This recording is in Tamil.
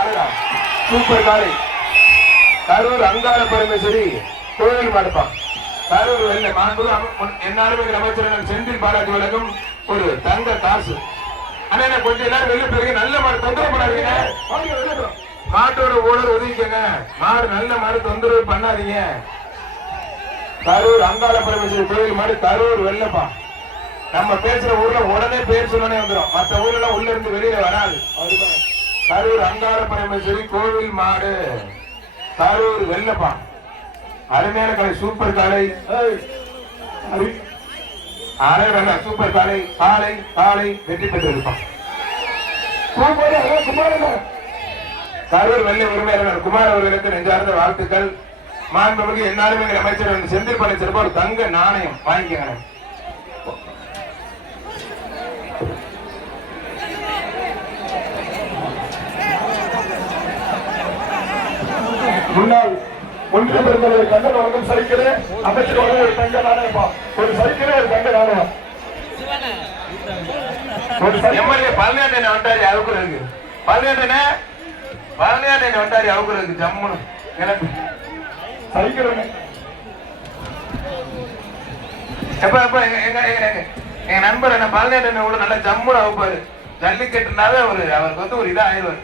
அழகா சூப்பர் காலை. கரூர் அங்காள பரமேஸ்வரி கோயில் மாடுப்பா. கரூர் வெள்ளை மாண்பு என்னாலுமே அமைச்சர் செந்தில் பாலாஜி வழங்கும் ஒரு தங்க காசு. ஆனா கொஞ்சம் எல்லாரும் வெளில போயிருக்க, நல்ல மாடு தொந்தரவு பண்ணாதீங்க. மாட்டோட ஓனர் ஒதுக்கிக்கங்க. மாடு நல்ல மாடு தொந்தரவு பண்ணாதீங்க. கரூர் அங்காள பரமேஸ்வரி கோயில் மாடு கரூர் வெள்ளப்பா. நம்ம பேசுற ஊர்ல உடனே பேர் சொல்லனே வந்துடும். மற்ற ஊர்ல எல்லாம் உள்ள இருந்து வெளியில வராது. கரூர் அங்காள பரமேஸ்வரி கோவில் மாடு கரூர் வெள்ளப்பா. அருமையான காலை, சூப்பர் காலை. சூப்பர் காலை. காலை காலை வெற்றி பெற்றிருப்பான். கரூர் வெள்ளை உரிமையாளர் குமார் அவர்களுக்கு நெஞ்சார்ந்த வாழ்த்துக்கள். மாண்புமிகு என்னாலுமே அமைச்சர் செந்தில் பாலாஜி ஒரு தங்க நாணயம் வாங்கிக்கங்க. முன்னாள் ஒன்றிய பெருந்தலைவர் கண்ணன் வழங்கும் சைக்கிளே அமைச்சர் வழங்கும் ஒரு தங்க நாணயப்பா. ஒரு சைக்கிளே ஒரு தங்க நாணயம். எம்எல்ஏ பழனியாண்டனை வந்தாரி அவுக்குறதுக்கு. பழனியாண்டனை வந்தாரி அவுக்குறதுக்கு ஜம்முன்னு எனக்கு சைக்கிள் எப்ப எங்க நண்பர் என்ன பழனியாண்டனை நல்லா ஜம்முன்னு அவுப்பாரு. ஜல்லிக்கட்டுனாவே அவருக்கு வந்து ஒரு இதா ஆயிடுவாரு.